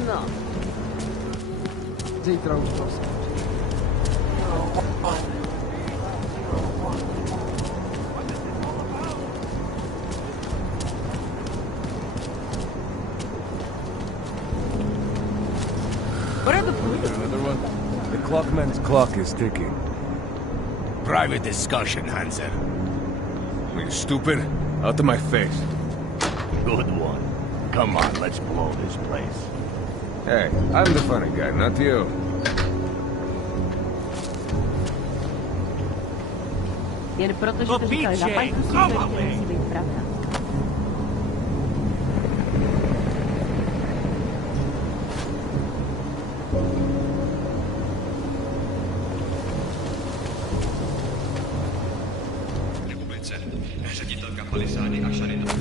no. Zai trouwens vast. What are the police? Another one? The clockman's clock is ticking. Private discussion, Hanser. Are you stupid? Out of my face. Good one. Come on, let's blow this place. Hey, I'm the funny guy, not you. Jen protože to říkali na bajku, to musí být pravda. Ředitelka Palisády a Šarina.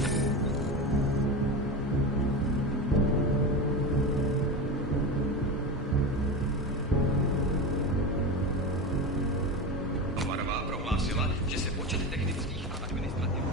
Marová prohlásila, že se počet technických a administrativních...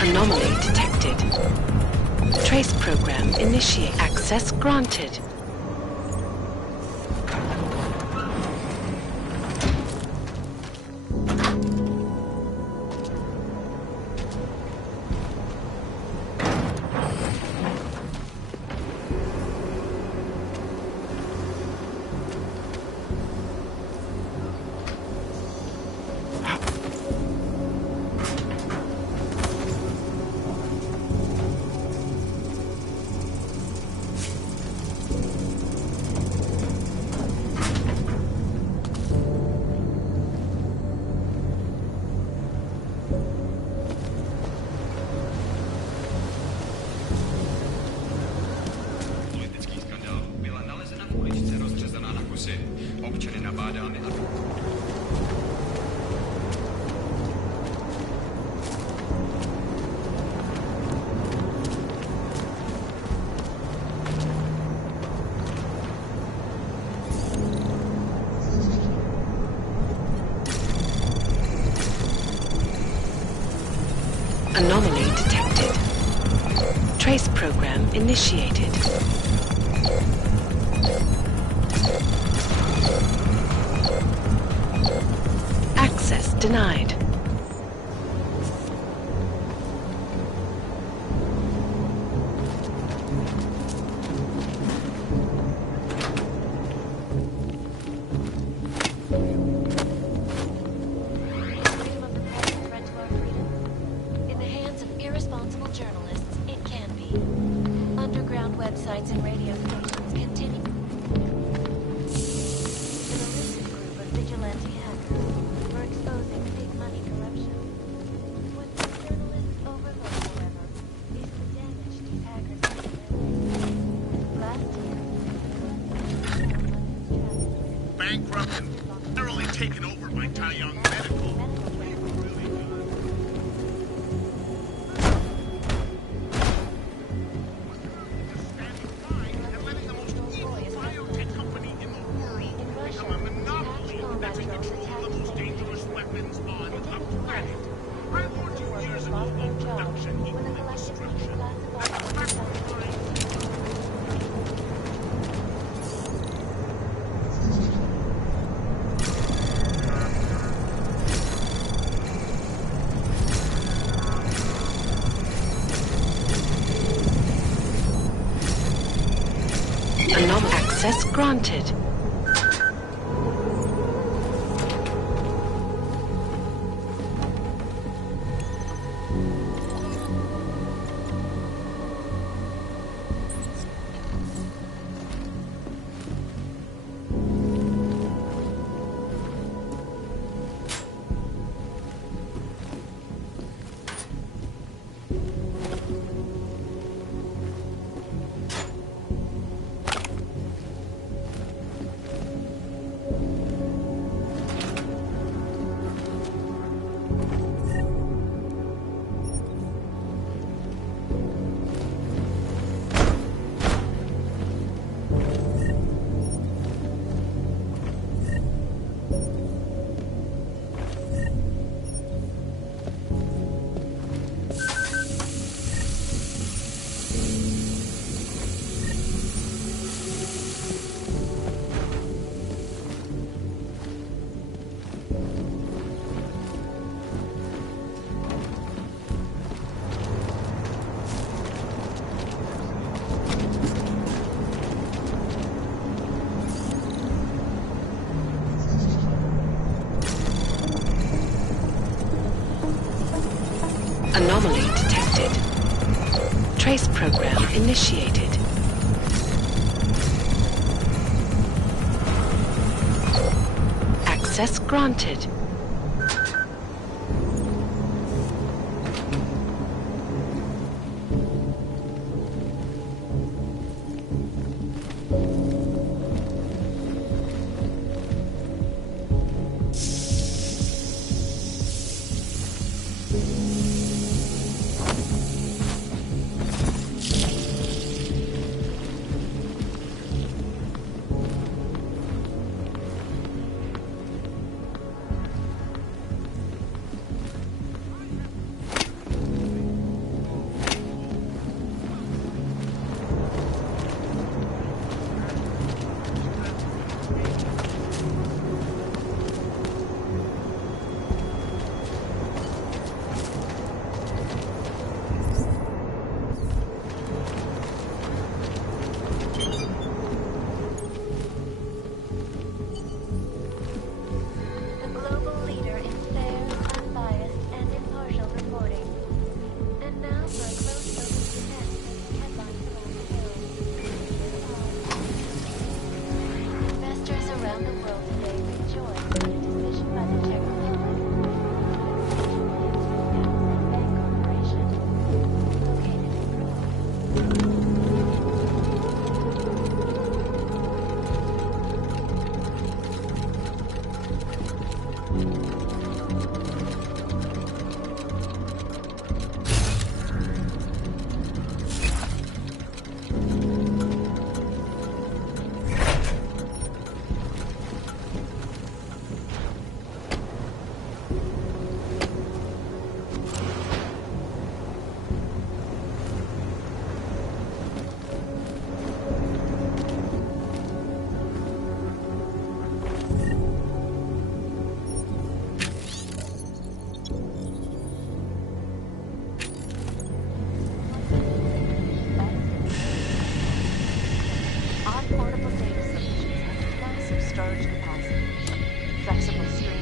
Anomaly detected. Trace program initiate. Access granted. Občany nabádány a... Anomaly detected. Trace program initiated. Access denied. In the hands of irresponsible journalists, it can be. Underground websites and radio stations continue. An elusive group of vigilante hackers for exposing big money corruption. What the journalists overlook, however, is the damage these hackers have done. Last year, Bankrupt and thoroughly taken over by Taeyong Medical. Access granted. Trace program initiated. Access granted. The global leader in fair, unbiased, and impartial reporting. And now for a close look at the events making headlines around the world. Investors around the world today rejoice at a decision by the Czech Republic. Bank Corporation, located in Prague. Our portable data solutions have massive storage capacity, flexible streams.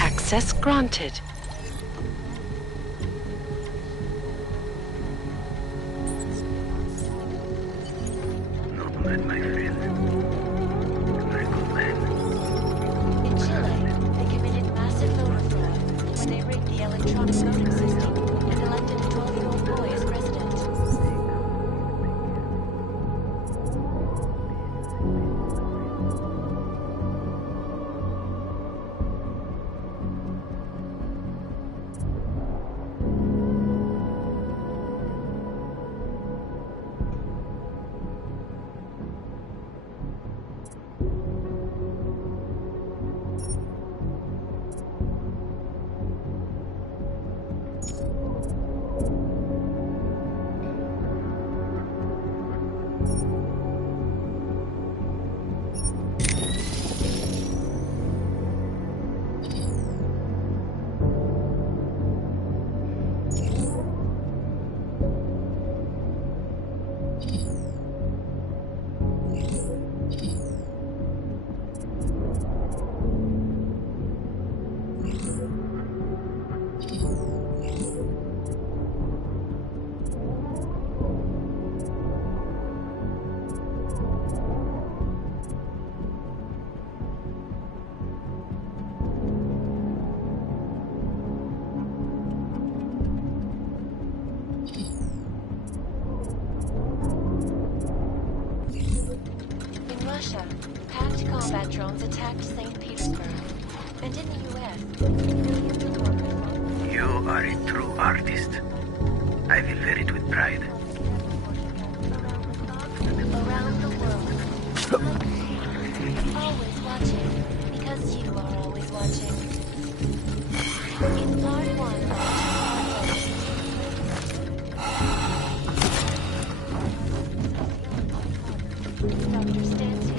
Access granted. Nobleman, my friend. Very good man. In Chile, they committed massive voter fraud when they rigged the electronic voting system and elected a 12-year-old boy as president. once attacked St. Petersburg. And in the U.S., millions of workers lost You are a true artist. I will wear it with pride. around the world. Always watching, because you are always watching. In part one of Dr. Stanton.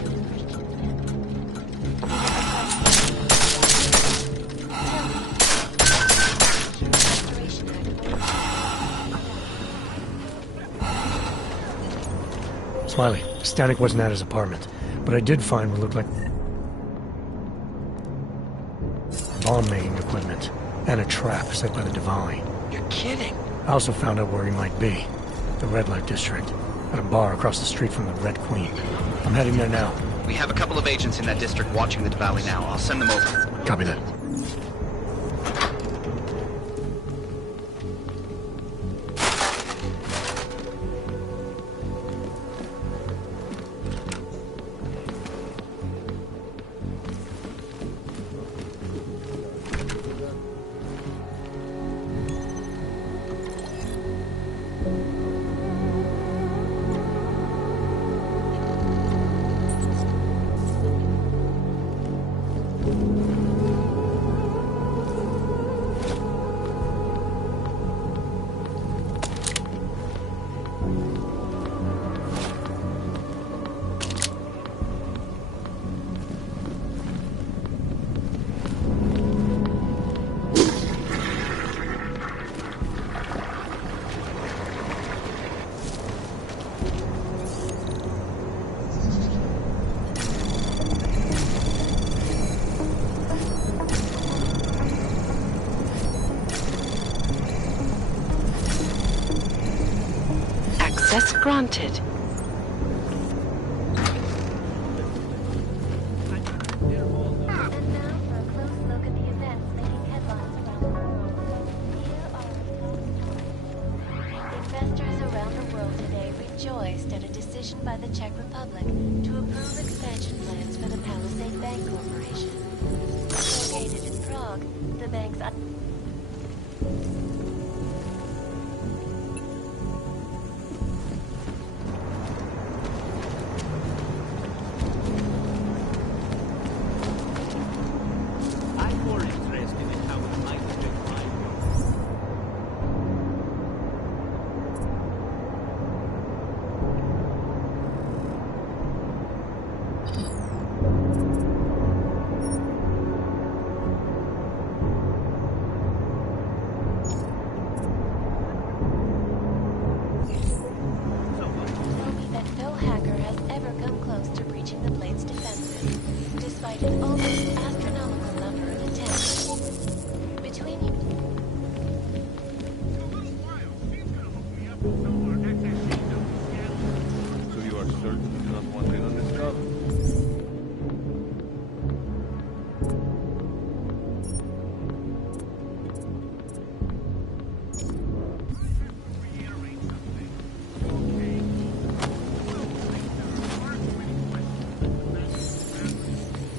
Smiley, Static wasn't at his apartment, but I did find what looked like bomb-making equipment and a trap set by the Diwali. You're kidding. I also found out where he might be, the Red Light District, at a bar across the street from the Red Queen. I'm heading there now. We have a couple of agents in that district watching the Diwali now. I'll send them over. Copy that. Access granted. And now for a close look at the events making headlines around the world. Here are the investors around the world today rejoiced at a decision by the Czech Republic to approve expansion plans for the Palisade Bank Corporation. Located in Prague, the bank's I'm more interested in how it might affect my told me that no hacker has ever come close to breaching the Blade's defenses, despite an almost astronomical number of attempts. Between you, So you are certain you do not want in on this job?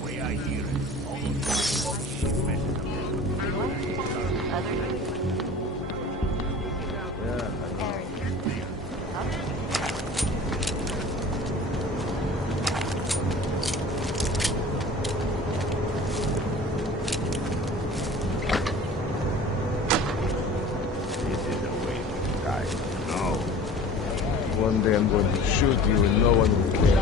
Way I hear it. Almost shit messes This is a waste of time. No. One day I'm going to shoot you and no one will care.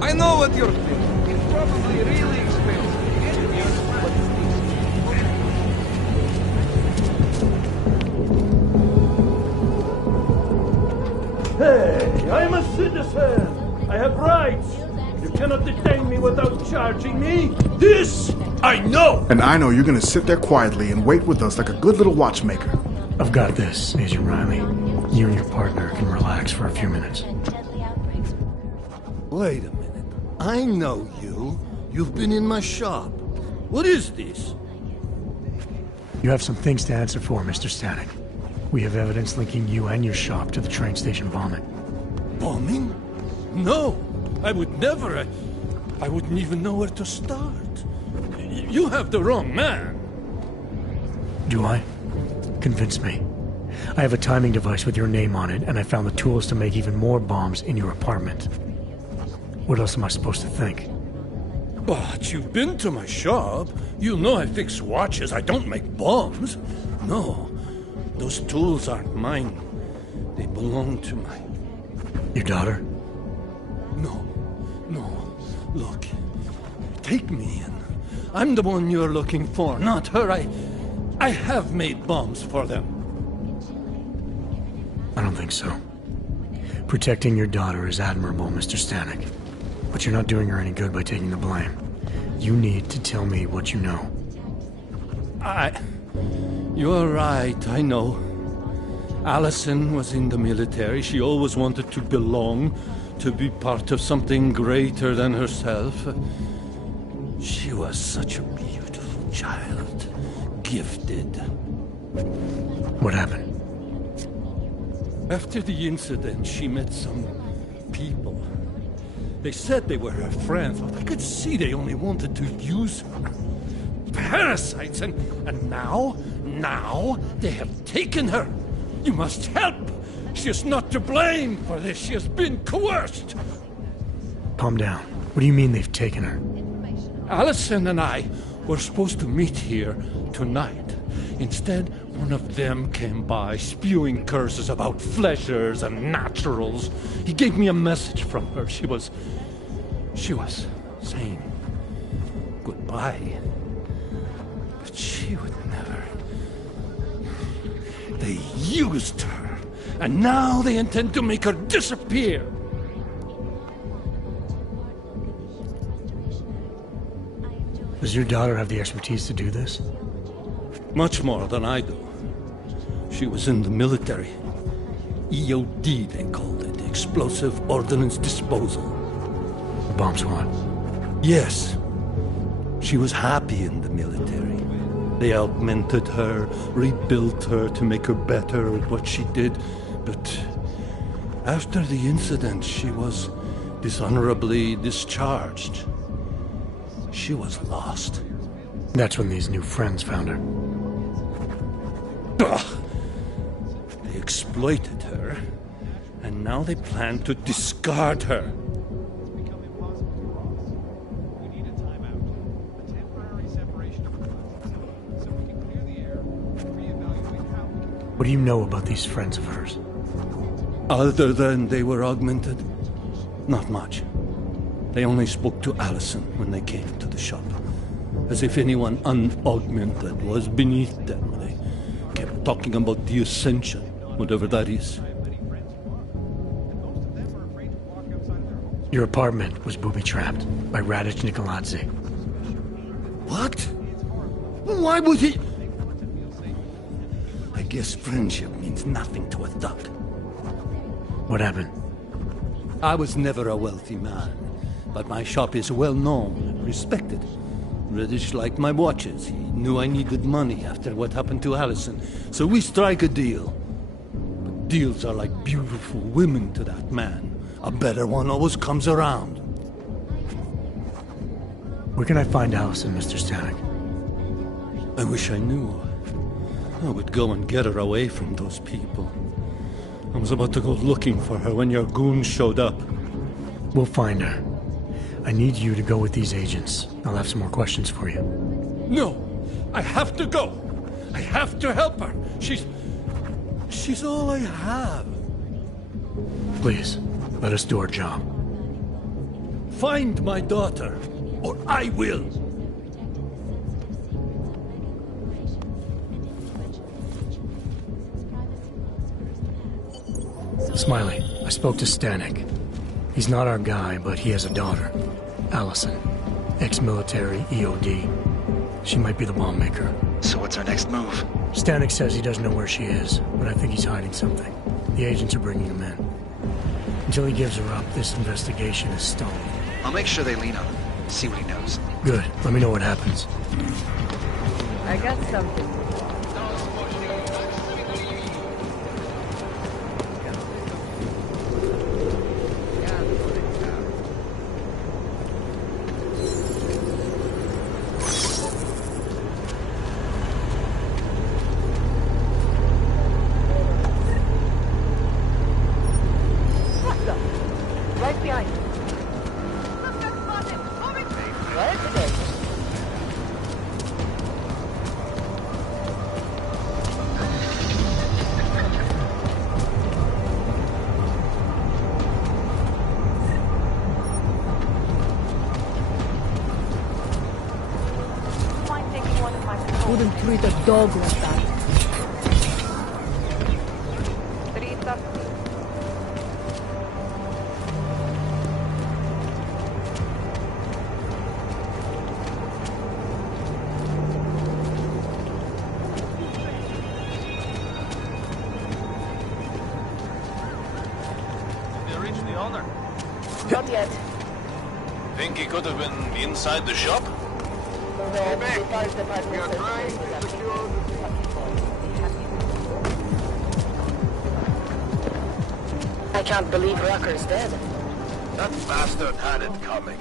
I know what you're thinking. It's probably really expensive. But Hey, I'm a citizen. I have rights. You cannot detain me without charging me. This I know. And I know you're gonna sit there quietly and wait with us like a good little watchmaker. I've got this, Agent Riley. You and your partner can relax for a few minutes. deadly outbreaks. Wait a minute. I know you. You've been in my shop. What is this? You have some things to answer for, Mr. Static. We have evidence linking you and your shop to the train station bombing. Bombing? No! I would never. I wouldn't even know where to start. You have the wrong man. Do I? Convince me. I have a timing device with your name on it, and I found the tools to make even more bombs in your apartment. What else am I supposed to think? But you've been to my shop. You know I fix watches. I don't make bombs. No, those tools aren't mine. They belong to my... Your daughter? No. Look, take me in. I'm the one you're looking for, not her. I have made bombs for them. I don't think so. Protecting your daughter is admirable, Mr. Stanek. But you're not doing her any good by taking the blame. You need to tell me what you know. You're right, I know. Allison was in the military. She always wanted to belong, to be part of something greater than herself. She was such a beautiful child. Gifted. What happened? After the incident, she met some people. They said they were her friends, but I could see they only wanted to use her. Parasites, and now they have taken her. You must help. She is not to blame for this. She has been coerced. Calm down. What do you mean they've taken her? Allison and I were supposed to meet here tonight. Instead, one of them came by, spewing curses about fleshers and naturals. He gave me a message from her. She was saying goodbye. But she would never. They used her, and now they intend to make her disappear. Does your daughter have the expertise to do this? Much more than I do. She was in the military. EOD, they called it. Explosive Ordnance Disposal. The bomb squad? Yes. She was happy in the military. They augmented her, rebuilt her to make her better at what she did. But after the incident, she was dishonorably discharged. She was lost. That's when these new friends found her. Ugh. They exploited her, and now they plan to discard her. What do you know about these friends of hers? Other than they were augmented? Not much. They only spoke to Allison when they came to the shop. As if anyone unaugmented was beneath them. They kept talking about the Ascension, whatever that is. Your apartment was booby-trapped by Radic Nikoladze. What? Why would he... I guess friendship means nothing to a thug. What happened? I was never a wealthy man, but my shop is well known and respected. Radic liked my watches. He knew I needed money after what happened to Allison, so we strike a deal. But deals are like beautiful women to that man. A better one always comes around. Where can I find Allison, Mr. Stanek? I wish I knew. I would go and get her away from those people. I was about to go looking for her when your goons showed up. We'll find her. I need you to go with these agents. I'll have some more questions for you. No! I have to go! I have to help her! She's all I have. Please, let us do our job. Find my daughter, or I will! Smiley, I spoke to Stanek. He's not our guy, but he has a daughter, Allison. Ex-military, EOD. She might be the bomb maker. So what's our next move? Stanek says he doesn't know where she is, but I think he's hiding something. The agents are bringing him in. Until he gives her up, this investigation is stalled. I'll make sure they lean on him. See what he knows. Good. Let me know what happens. I got something. Just behind. Wouldn't treat a dog like that. Not yet. Think he could have been inside the shop? I can't believe Rucker's dead. That bastard had it coming.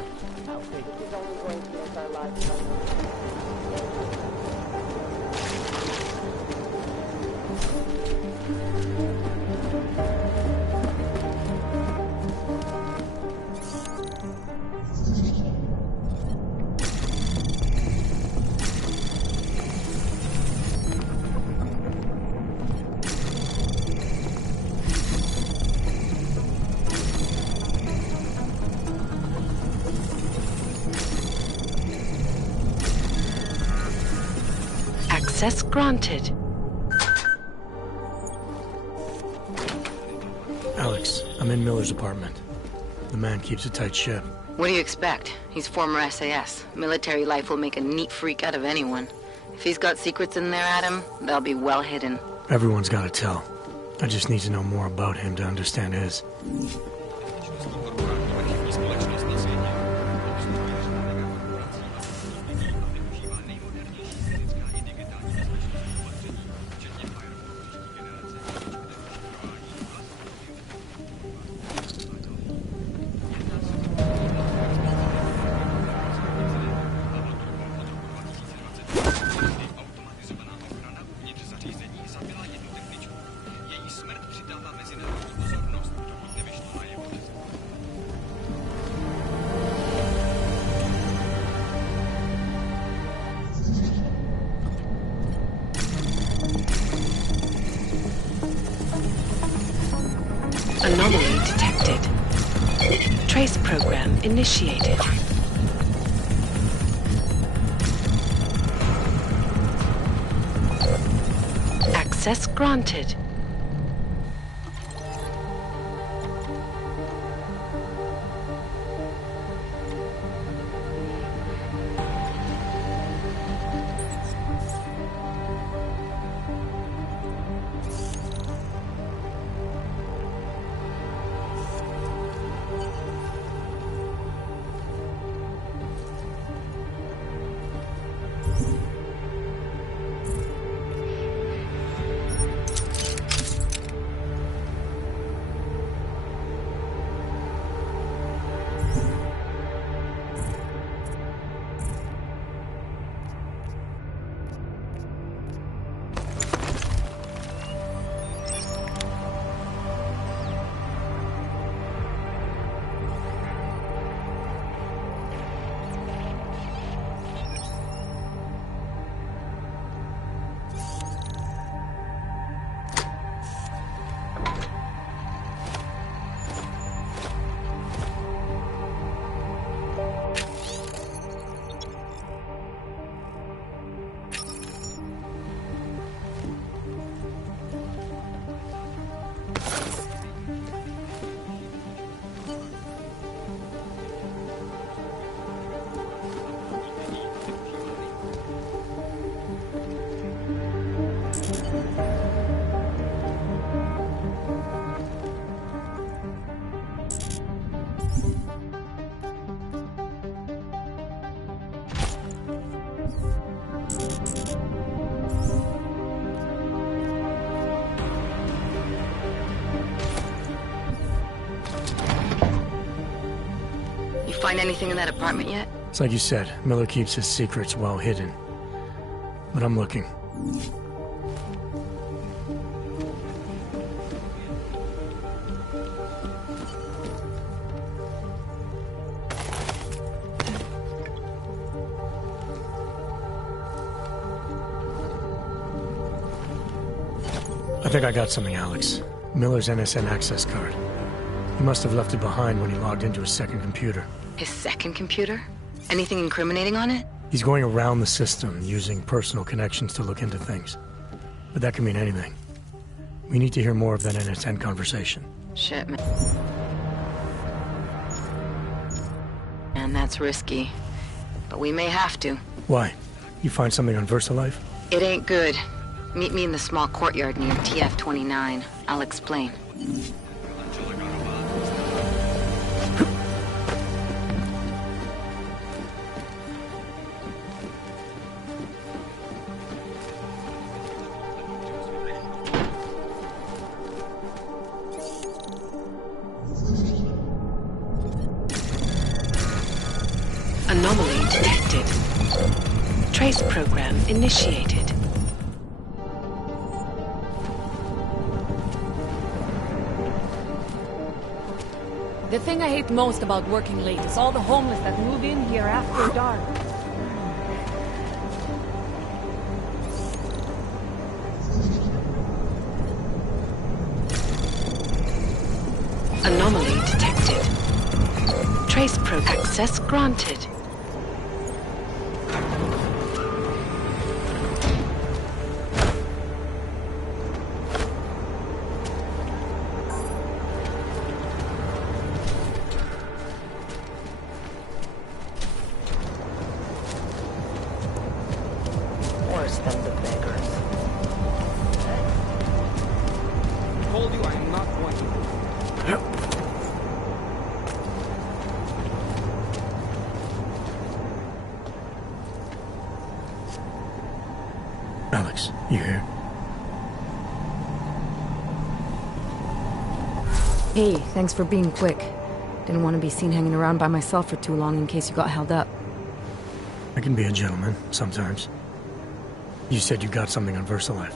Access granted. Alex, I'm in Miller's apartment. The man keeps a tight ship. What do you expect? He's former SAS. Military life will make a neat freak out of anyone. If he's got secrets in there, Adam, they'll be well hidden. Everyone's got to tell. I just need to know more about him to understand his. Anomaly detected. Trace program initiated. Access granted. Find anything in that apartment yet? It's like you said, Miller keeps his secrets well hidden. But I'm looking. I think I got something, Alex. Miller's NSN access card. He must have left it behind when he logged into his second computer. His second computer? Anything incriminating on it? He's going around the system, using personal connections to look into things. But that can mean anything. We need to hear more of that NSN conversation. Shit, man. And that's risky. But we may have to. Why? You find something on VersaLife? It ain't good. Meet me in the small courtyard near TF-29. I'll explain. Anomaly detected. Trace program initiated. The thing I hate most about working late is all the homeless that move in here after dark. Anomaly detected. Trace probe access granted. Worse than the beggars. I told you I am not going to. Alex, you here? Hey, thanks for being quick. Didn't want to be seen hanging around by myself for too long in case you got held up. I can be a gentleman, sometimes. You said you got something on VersaLife.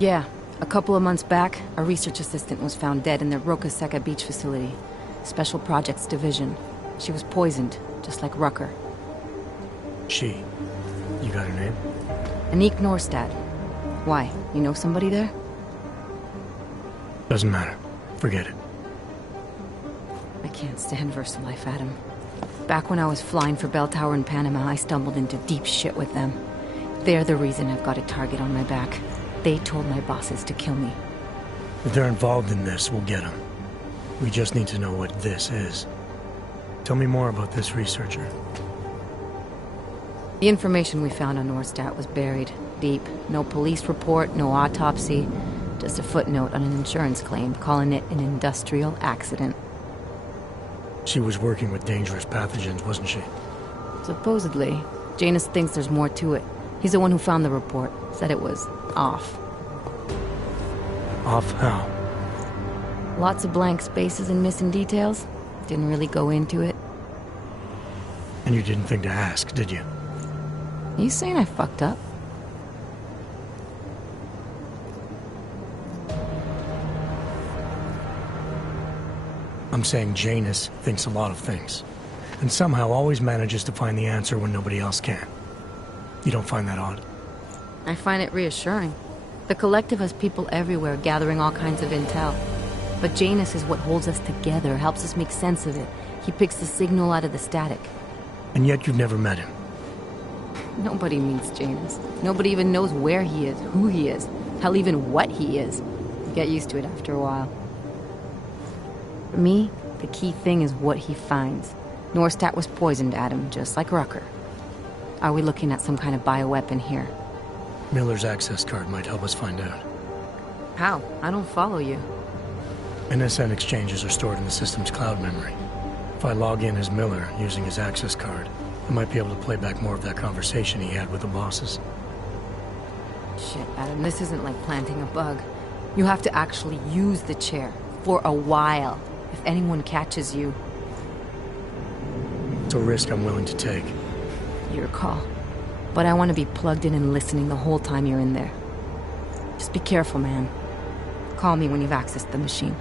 Yeah, a couple of months back, a research assistant was found dead in the Roca Seca beach facility. Special Projects Division. She was poisoned, just like Rucker. She. You got her name? Anique Norstad. Why? You know somebody there? Doesn't matter. Forget it. I can't stand VersaLife, Adam. Back when I was flying for Bell Tower in Panama, I stumbled into deep shit with them. They're the reason I've got a target on my back. They told my bosses to kill me. If they're involved in this, we'll get them. We just need to know what this is. Tell me more about this researcher. The information we found on Norstad was buried deep. No police report, no autopsy. Just a footnote on an insurance claim, calling it an industrial accident. She was working with dangerous pathogens, wasn't she? Supposedly. Janus thinks there's more to it. He's the one who found the report. Said it was off. Off how? Lots of blank spaces and missing details. Didn't really go into it. And you didn't think to ask, did you? You saying I fucked up? I'm saying Janus thinks a lot of things. And somehow always manages to find the answer when nobody else can. You don't find that odd? I find it reassuring. The Collective has people everywhere gathering all kinds of intel. But Janus is what holds us together, helps us make sense of it. He picks the signal out of the static. And yet you've never met him. Nobody meets Janus. Nobody even knows where he is, who he is, hell, even what he is. You get used to it after a while. For me, the key thing is what he finds. Norstad was poisoned, Adam, just like Rucker. Are we looking at some kind of bioweapon here? Miller's access card might help us find out. How? I don't follow you. NSN exchanges are stored in the system's cloud memory. If I log in as Miller using his access card, I might be able to play back more of that conversation he had with the bosses. Shit, Adam, this isn't like planting a bug. You have to actually use the chair. For a while. If anyone catches you. It's a risk I'm willing to take. Your call. But I want to be plugged in and listening the whole time you're in there. Just be careful, man. Call me when you've accessed the machine.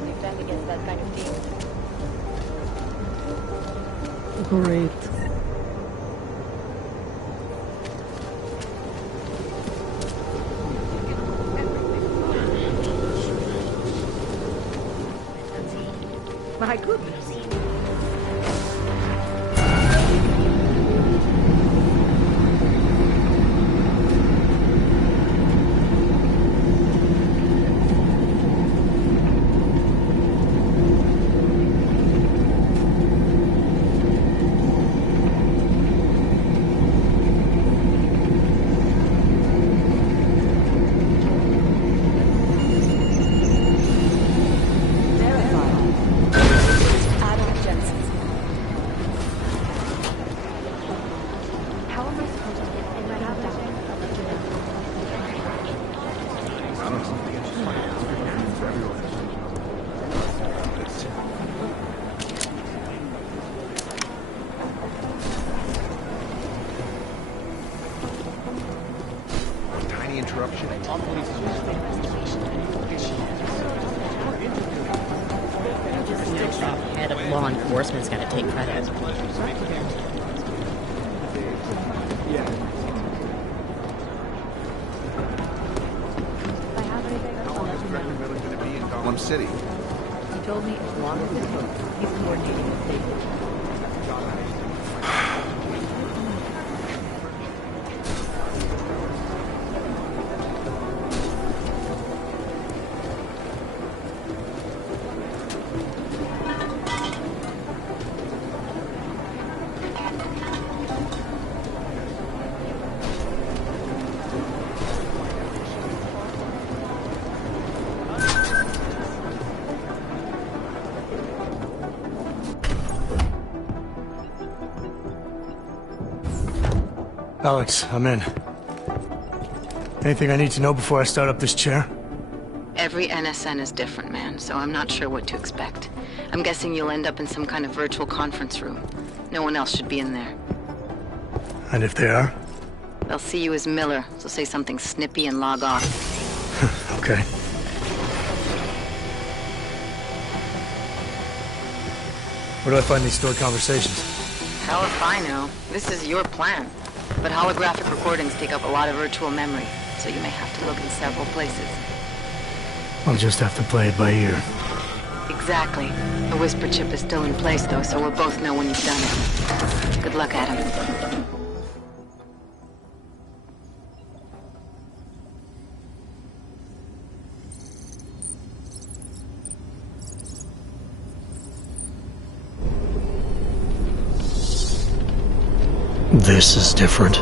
can't defend against that kind of thing. Great. My goodness. Head of law enforcement's gotta take credit. One city. He told me as long as it's booked, he's coordinating with David. Alex, I'm in. Anything I need to know before I start up this chair? Every NSN is different, man, so I'm not sure what to expect. I'm guessing you'll end up in some kind of virtual conference room. No one else should be in there. And if they are? They'll see you as Miller, so say something snippy and log off. Okay. Where do I find these stored conversations? Hell if I know. This is your plan. But holographic recordings take up a lot of virtual memory, so you may have to look in several places. I'll just have to play it by ear. Exactly. The whisper chip is still in place, though, so we'll both know when you've done it. Good luck, Adam. This is different.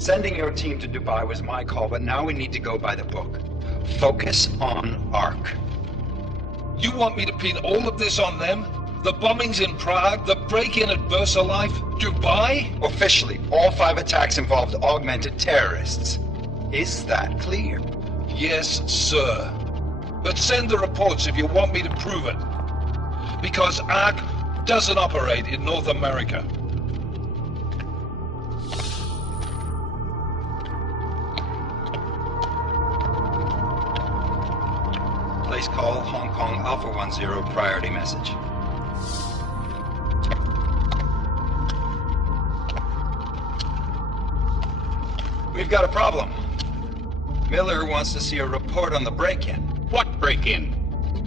Sending your team to Dubai was my call, but now we need to go by the book. Focus on ARC. You want me to pin all of this on them? The bombings in Prague, the break-in at VersaLife, Dubai? Officially, all 5 attacks involved augmented terrorists. Is that clear? Yes, sir. But send the reports if you want me to prove it. Because ARC doesn't operate in North America. Place call Hong Kong Alpha 10 priority message. We've got a problem. Miller wants to see a report on the break-in. What break-in?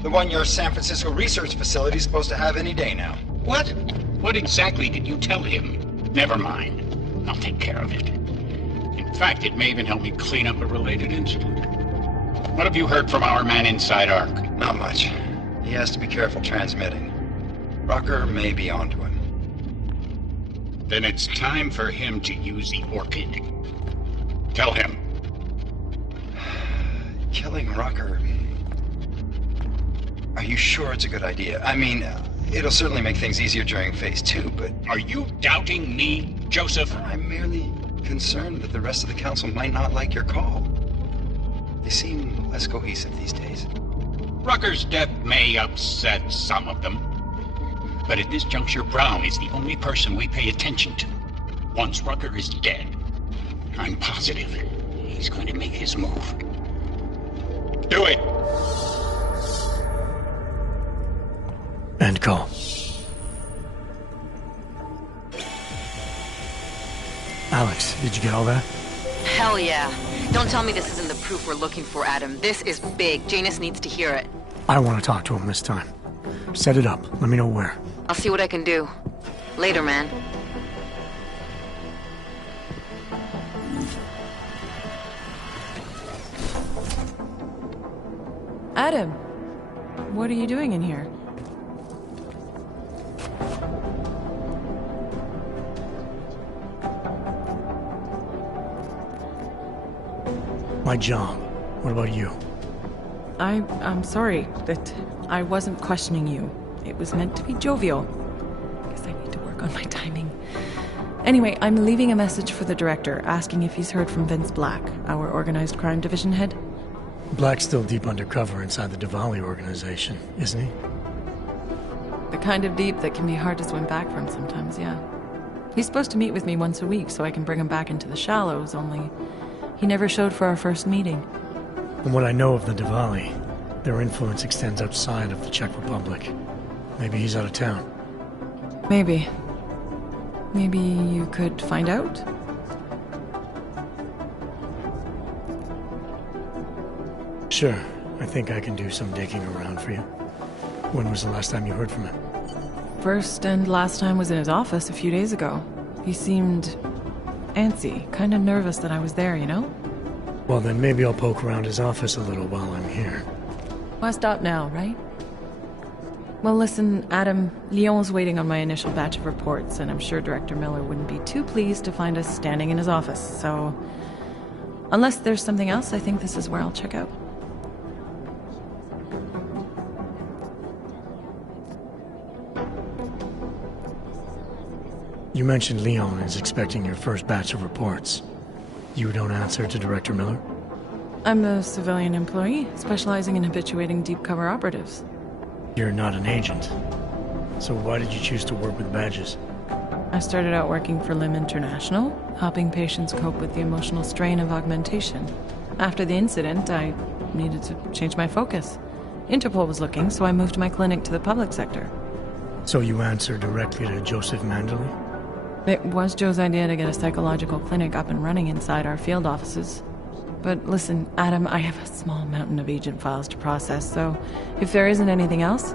The one your San Francisco research facility is supposed to have any day now. What? What exactly did you tell him? Never mind. I'll take care of it. In fact, it may even help me clean up a related incident. What have you heard from our man inside ARC? Not much. He has to be careful transmitting. Rucker may be onto him. Then it's time for him to use the Orchid. Tell him. Killing Rucker. Are you sure it's a good idea? I mean, it'll certainly make things easier during Phase 2, but... Are you doubting me, Joseph? I'm merely concerned that the rest of the council might not like your call. They seem less cohesive these days. Rucker's death may upset some of them. But at this juncture, Brown is the only person we pay attention to. Once Rucker is dead, I'm positive he's going to make his move. Do it! End call. Alex, did you get all that? Hell yeah. Don't tell me this isn't the proof we're looking for, Adam. This is big. Janus needs to hear it. I want to talk to him this time. Set it up. Let me know where. I'll see what I can do. Later, man. Adam, what are you doing in here? My job. What about you? I'm sorry that I wasn't questioning you. It was meant to be jovial. Guess I need to work on my timing. Anyway, I'm leaving a message for the director, asking if he's heard from Vince Black, our organized crime division head. Black's still deep undercover inside the Diwali organization, isn't he? The kind of deep that can be hard to swim back from sometimes, yeah. He's supposed to meet with me once a week so I can bring him back into the shallows, only he never showed for our first meeting. From what I know of the Diwali, their influence extends outside of the Czech Republic. Maybe he's out of town. Maybe. Maybe you could find out? Sure. I think I can do some digging around for you. When was the last time you heard from him? First and last time was in his office a few days ago. He seemed antsy, kind of nervous that I was there, you know? Well, then maybe I'll poke around his office a little while I'm here. Why stop now, right? Well, listen, Adam, Lyon's waiting on my initial batch of reports, and I'm sure Director Miller wouldn't be too pleased to find us standing in his office, so... Unless there's something else, I think this is where I'll check out. You mentioned Leon is expecting your first batch of reports. You don't answer to Director Miller? I'm a civilian employee, specializing in habituating deep cover operatives. You're not an agent. So why did you choose to work with badges? I started out working for LIM International, helping patients cope with the emotional strain of augmentation. After the incident, I needed to change my focus. Interpol was looking, so I moved my clinic to the public sector. So you answer directly to Joseph Mandley? It was Joe's idea to get a psychological clinic up and running inside our field offices. But listen, Adam, I have a small mountain of agent files to process, so if there isn't anything else...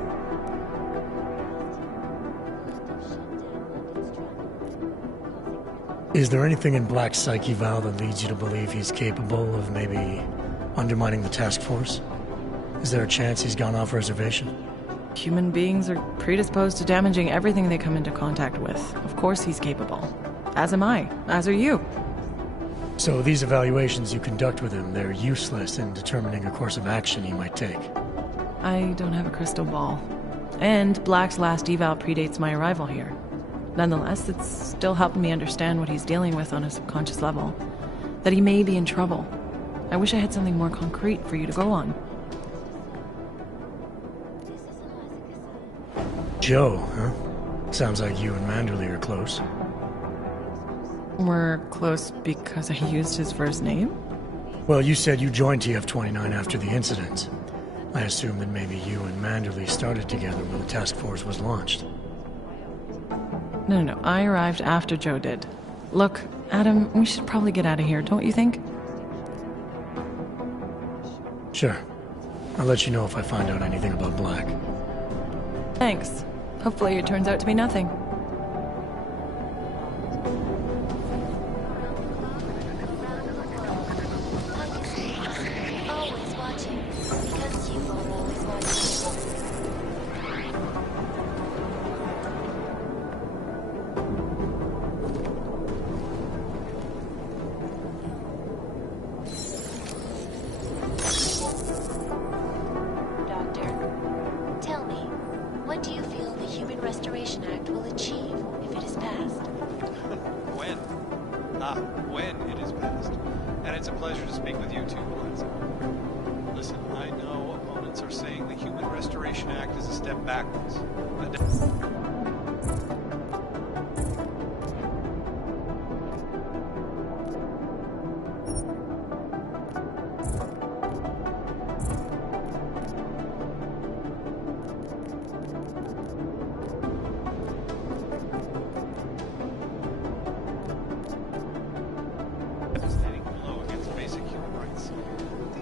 Is there anything in Black's psyche, Val, that leads you to believe he's capable of maybe undermining the task force? Is there a chance he's gone off reservation? Human beings are predisposed to damaging everything they come into contact with. Of course he's capable. As am I. As are you. So these evaluations you conduct with him, they're useless in determining a course of action he might take. I don't have a crystal ball. And Black's last eval predates my arrival here. Nonetheless, it's still helping me understand what he's dealing with on a subconscious level. That he may be in trouble. I wish I had something more concrete for you to go on. Joe, huh? Sounds like you and Manderley are close. We're close because I used his first name? Well, you said you joined TF-29 after the incident. I assume that maybe you and Manderley started together when the task force was launched. No. I arrived after Joe did. Look, Adam, we should probably get out of here, don't you think? Sure. I'll let you know if I find out anything about Black. Thanks. Hopefully it turns out to be nothing. Always watching, because you are always watching. Doctor, tell me, what do you feel the Human Restoration Act will achieve if it is passed? When? When it is passed. And it's a pleasure to speak with you too, Liza. Listen, I know opponents are saying the Human Restoration Act is a step backwards.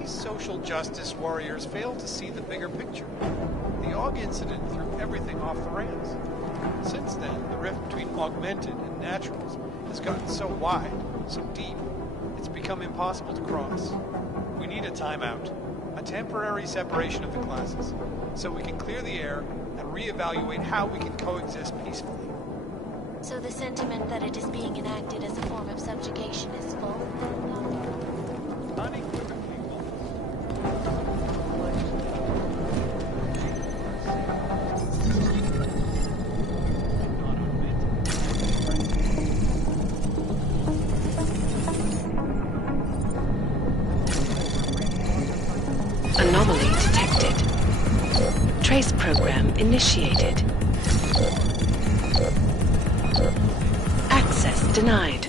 Social justice warriors fail to see the bigger picture. The AUG incident threw everything off the rails. Since then, the rift between augmented and naturals has gotten so wide, so deep, it's become impossible to cross. We need a timeout, a temporary separation of the classes, so we can clear the air and reevaluate how we can coexist peacefully. So the sentiment that it is being enacted as a form of subjugation is full? Unequivocally. Anomaly detected. Trace program initiated. Access denied.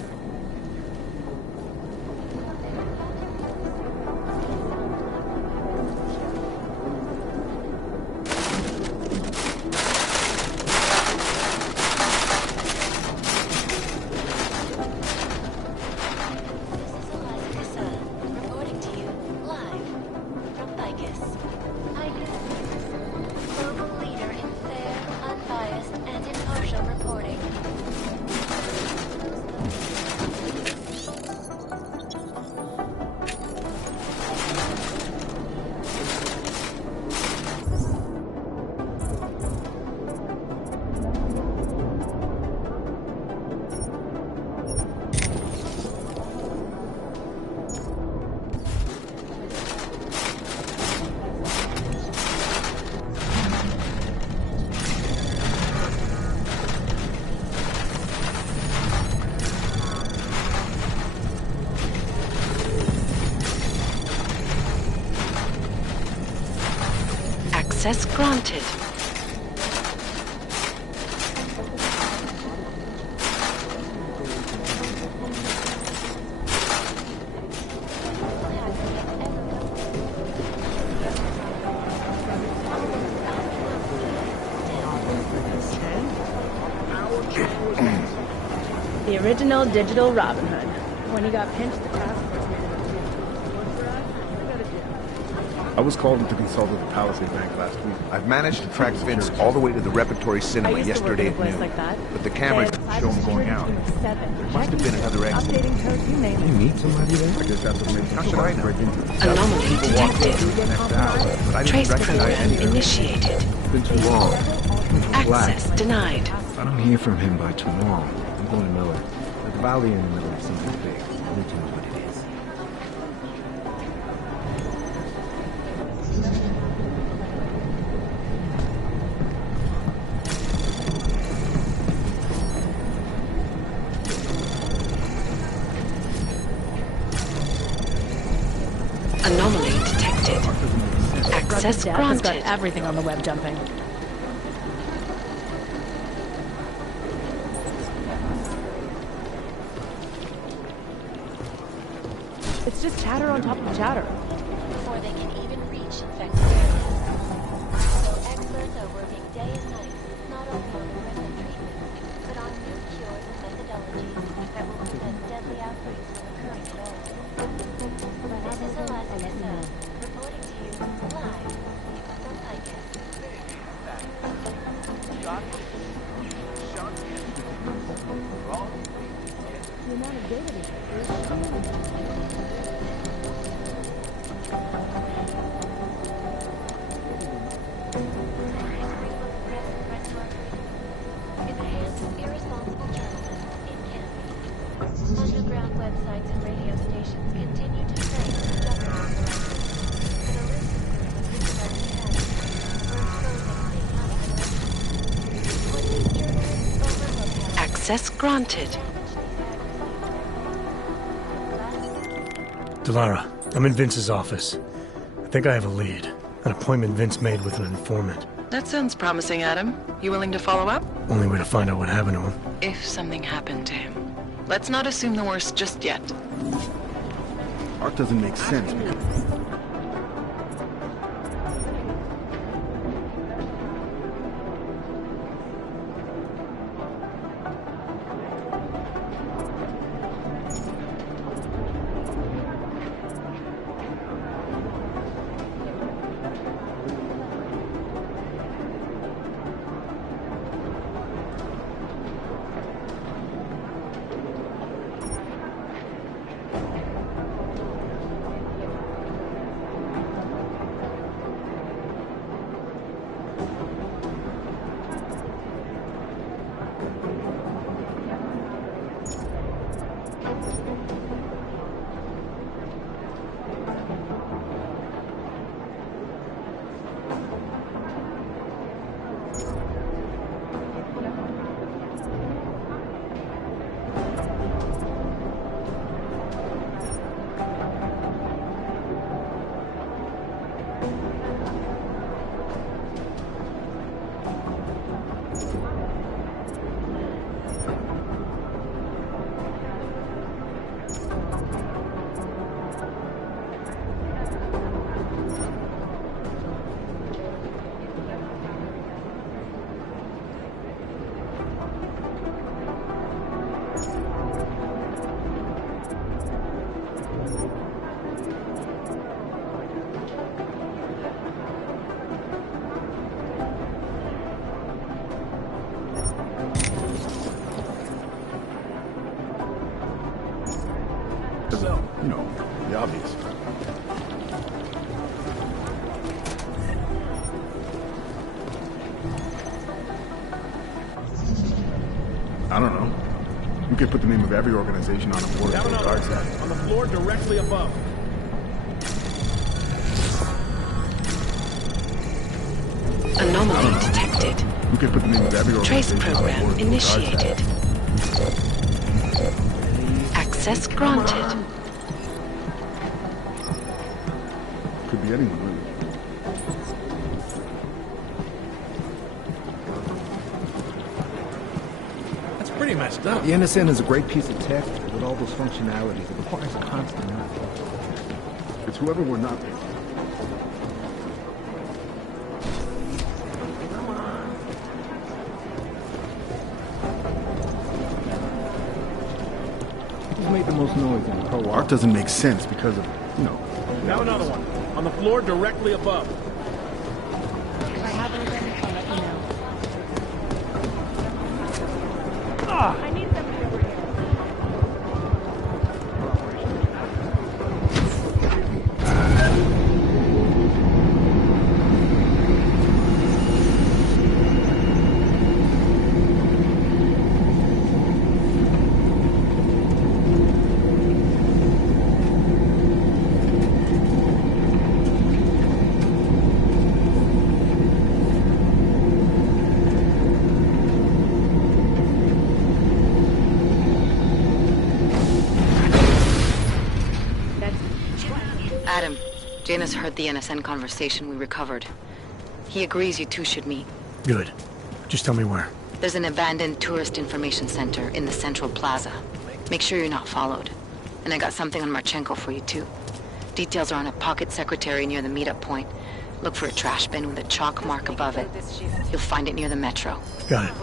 Access granted. The original digital Robin Hood. When he got pinched, the task force made him a I was called in to consult with the Palisade Bank last week. I've managed to track Vince all the way to the repertory cinema yesterday at noon. But the cameras didn't show him going out. There must have been another exit. Did you meet somebody there? I guess that's what makes. How should I know? Anomaly detected. Next hour, but I didn't Trace recognize program any of them. initiated. It's been too long. Access denied. If I don't hear from him by tomorrow, I'm going to Miller. There's a valley in the middle of something big. I'll let you know what it is. Access Death has got granted. everything on the web jumping. It's just chatter on top of chatter. Before they can even reach infected areas. So experts are working day and night, not only on aggressive treatments, but on new cures and methodologies that will prevent deadly outbreaks from occurring at all. This is Eliza Cassell, reporting to you live from ICANN. The amount of data they capture is In the hands of irresponsible journalists, it can be. Underground websites and radio stations continue to prey on the government's elections. An illicit group of vigilante hackers are exposing big money corruption. What these journalists overlook, however, Access granted. Delara, I'm in Vince's office. I think I have a lead. An appointment Vince made with an informant. That sounds promising, Adam. You willing to follow up? Only way to find out what happened to him. If something happened to him. Let's not assume the worst just yet. Art doesn't make sense because... You know, the obvious. I don't know. We could put the name of every organization on a board. Have another one. On the floor directly above. Anomaly detected. We could put the name of every Trace organization on a program board. initiated. Access granted. Could be anyone, really. That's pretty messed up. The NSN is a great piece of tech with all those functionalities. It requires constant effort. It's whoever we're not. Who's made the most noise in the co-op? Art doesn't make sense because of, you know. Have another one. On the floor directly above. If I have anything, I'll let you know. I need somebody over here. Janus heard the NSN conversation we recovered. He agrees you two should meet. Good. Just tell me where. There's an abandoned tourist information center in the central plaza. Make sure you're not followed. And I got something on Marchenko for you too. Details are on a pocket secretary near the meetup point. Look for a trash bin with a chalk mark above it. You'll find it near the metro. Got it.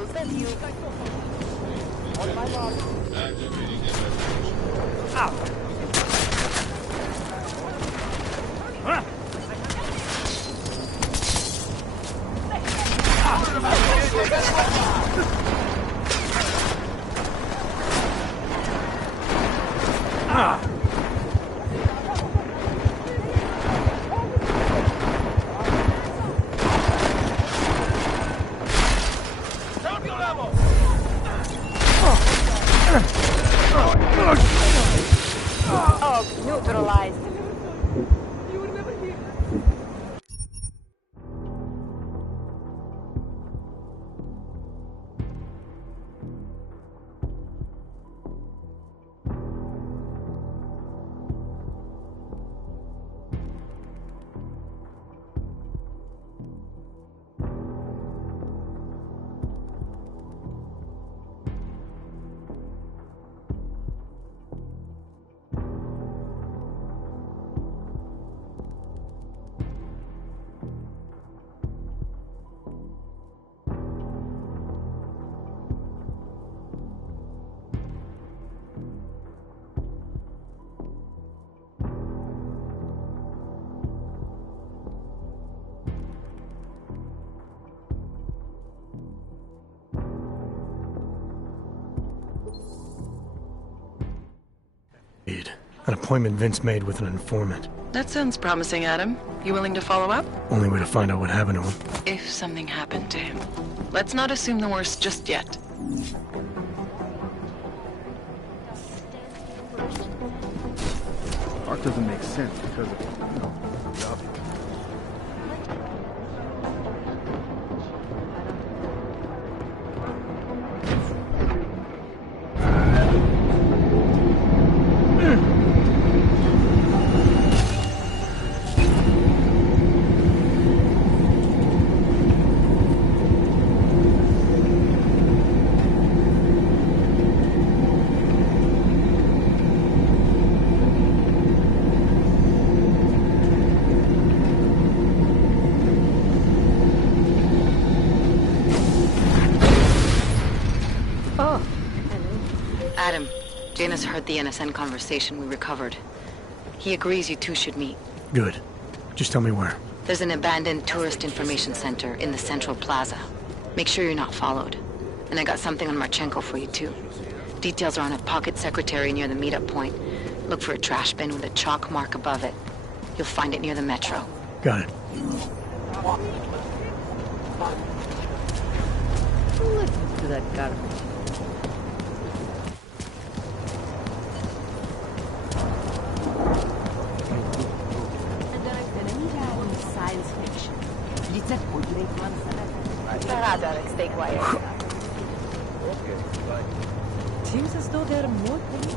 Neutralized. An appointment Vince made with an informant. That sounds promising, Adam. You willing to follow up? Only way to find out what happened to him. If something happened to him. Let's not assume the worst just yet. Art doesn't make sense because of, the obvious. Adam, Janus heard the NSN conversation we recovered. He agrees you two should meet. Good. Just tell me where. There's an abandoned tourist information center in the central plaza. Make sure you're not followed. And I got something on Marchenko for you too. Details are on a pocket secretary near the meetup point. Look for a trash bin with a chalk mark above it. You'll find it near the metro. Got it. Listen to that garbage. Science fiction. Rada, stay quiet. Seems as though there are more things